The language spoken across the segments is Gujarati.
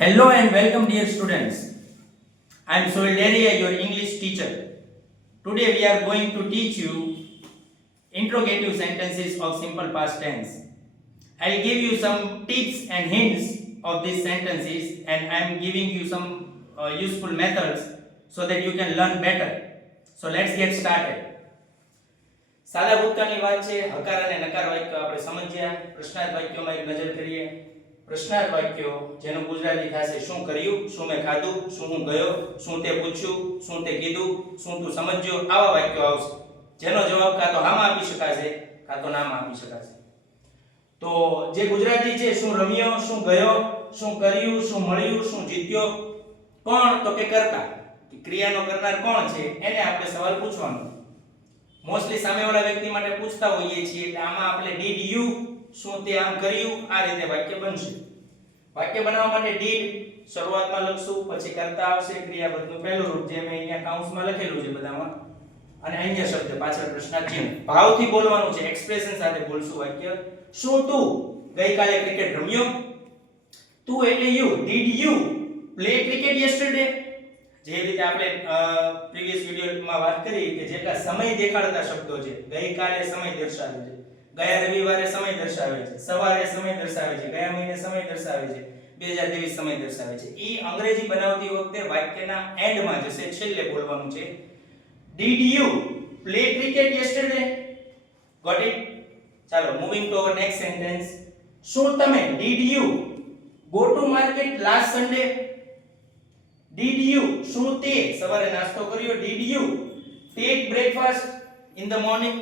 Hello and welcome, dear students. I am Soil Deria, your English teacher. Today we are going to teach you interrogative sentences of simple past tense. I will give you some tips and hints of these sentences, and I am giving you some useful methods so that you can learn better. So let's get started. સાદા ભૂતકાળની વાત છે. હકાર અને નકાર વાક્યો આપણે સમજ્યા. પ્રશ્નાર્થ વાક્યોમાં એક નજર કરીએ. પ્રશ્નાર્થ વાક્યો જેનું ગુજરાતી થશે શું કર્યું, શું મેં ખાધું, શું હું ગયો, શું તે પૂછ્યું, શું તે કીધું, શું તું સમજ્યો, આવા વાક્યો આવશે જેનો જવાબ કાં તો હામાં આપી શકાશે કાં તો નામાં આપી શકાશે. તો જે ગુજરાતી છે, શું રમ્યો, શું ગયો, શું કર્યું, શું મળ્યું, શું જીત્યો, કોણ તો કે કર્તા, ક્રિયાનો કરનાર કોણ છે એને આપણે સવાલ પૂછવાનો. મોસ્ટલી સામેવાળા વ્યક્તિ માટે પૂછતા હોઈએ છીએ એટલે આમાં આપણે ડીડ યુ, શું તે આમ કર્યું, આ રીતે વાક્ય બનશે. વાક્ય બનાવવા માટે ડીડ શરૂઆતમાં લખશું, પછી કરતા આવશે, ક્રિયાપદનું પહેલું રૂપ જે મેં અહીંયા કાઉન્સમાં લખેલું છે બધામાં, અને અહીંયા શબ્દ પાછળ પ્રશ્નાર્થ ચિહ્ન. ભાવથી બોલવાનું છે, એક્સપ્રેશન સાથે બોલશું વાક્ય. શું તું ગઈકાલે ક્રિકેટ રમ્યો? તું એટલે you. Did you play cricket yesterday? જે રીતે આપણે પ્રીવિયસ વિડિયોમાં વાત કરી કે જેટલા સમય દેખાડતા શબ્દો છે, ગઈકાલે સમય દર્શાવે છે, ગયા રવિવારે સમય દર્શાવે છે, સવારે સમય દર્શાવે છે, ગયા મહિને સમય દર્શાવે છે, 2023 સમય દર્શાવે છે. ઈ અંગ્રેજી બનાવતી વખતે વાક્યના એન્ડમાં જશે, છેલ્લે બોલવાનું છે. Did you play cricket yesterday? Got it? ચાલો moving to our next sentence. શું તમે did you go to market last Sunday? Did you શું તે સવારે નાસ્તો કર્યો? Did you take breakfast in the morning?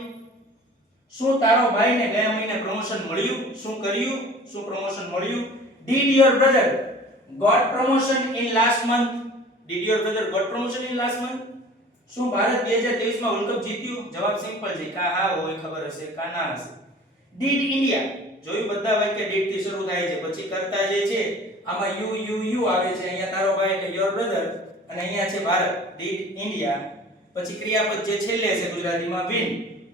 શું તારો ભાઈને ગયા મહિને પ્રમોશન મળ્યું? શું કર્યું? શું પ્રમોશન મળ્યું? Did your brother got promotion in last month? Did your brother got promotion in last month? શું ભારત 2023 માં વર્લ્ડ કપ જીત્યું? જવાબ સિમ્પલ છે, કા હા હોય ખબર હશે, કા ના હશે. Did India, જોયું બધા વાક્ય did થી શરૂ થાય છે, પછી કરતા જે છે આમાં યુ આવે છે, અહીંયા તારો ભાઈ એટલે યોર બ્રધર, અને અહીંયા છે ભારત, did India. પછી ક્રિયાપદ જે છેલ્લે છે ગુજરાતીમાં વિન,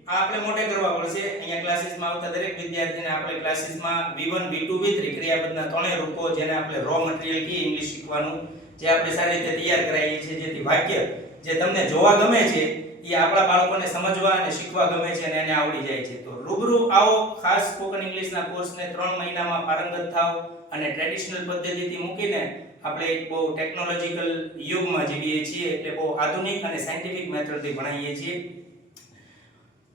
આ આપણે મોટે કરવા પડશે. અહીંયા ક્લાસીસમાં આવતા દરેક વિદ્યાર્થીને આપણે ક્લાસીસમાં V1 V2 V3 ક્રિયાપદના ત્રણેય રૂપો જેને આપણે રો મટીરીયલ કી ઇંગ્લિશ શીખવાનું, જે આપણે સારી રીતે તૈયાર કરાવીએ છીએ, જેથી વાક્ય જે તમને જોવા ગમે છે એ આપણા બાળકોને સમજવા અને શીખવા ગમે છે અને એને આવડી જાય છે. તો રૂબરૂ આવો, ખાસ સ્પોકન ઇંગ્લિશના કોર્સને 3 મહિનામાં પારંગત થાવ અને ટ્રેડિશનલ પદ્ધતિથી મૂકીને આપણે એક બહુ ટેકનોલોજીકલ યુગમાં જીવીએ છીએ, એટલે બહુ આધુનિક અને સાયન્ટિફિક મેથડથી ભણાવીએ છીએ.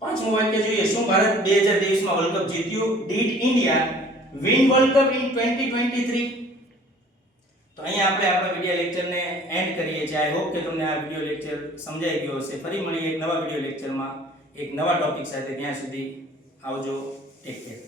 પાંચમું વાક્ય જોઈએ. શું ભારત 2023 માં વર્લ્ડ કપ જીત્યું? Did India win World Cup in 2023? તો અહીંયા આપણે આપણા વિડિયો લેક્ચરને એન્ડ કરીએ છીએ. આઈ હોપ કે તમને આ વિડિયો લેક્ચર સમજાઈ ગયો હશે. ફરી મળીએ એક નવા વિડિયો લેક્ચરમાં એક નવા ટોપિક સાથે. ત્યાં સુધી આવજો. Take care.